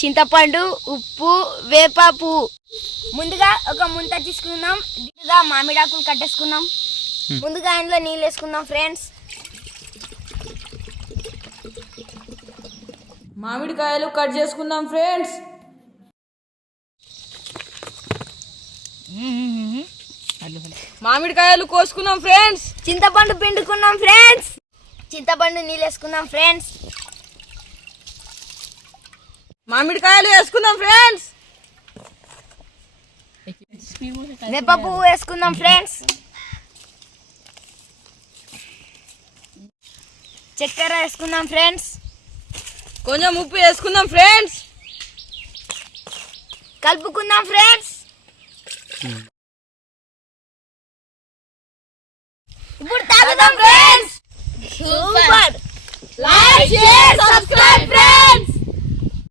చింతపండు ఉప్పు వేపాపు ముందుగా ఒక ముంత తీసుకుందాం దిగుగా మామిడాకులు కట్టేసుకుందాం ముందుగా ఇందులో నీళ్ళు వేసుకుందాం ఫ్రెండ్స్ మామిడికాయలు కట్ చేసుకుందాం ఫ్రెండ్స్ మామిడికాయలు కోసుకుందాం ఫ్రెండ్స్ చింతపండు పిండుకుందాం ఫ్రెండ్స్ చింతపండు నీళ్ళు వేసుకుందాం ఫ్రెండ్స్ మామిడికాయలు వేసుకుందాం ఫ్రెండ్స్ వెప్పపు వేసుకుందాం ఫ్రెండ్స్ చక్కెర వేసుకుందాం ఫ్రెండ్స్ కొంచెం ఉప్పు వేసుకుందాం ఫ్రెండ్స్ కలుపుకుందాం ఫ్రెండ్స్ ఇప్పుడు తాగుదాం friends super like share subscribe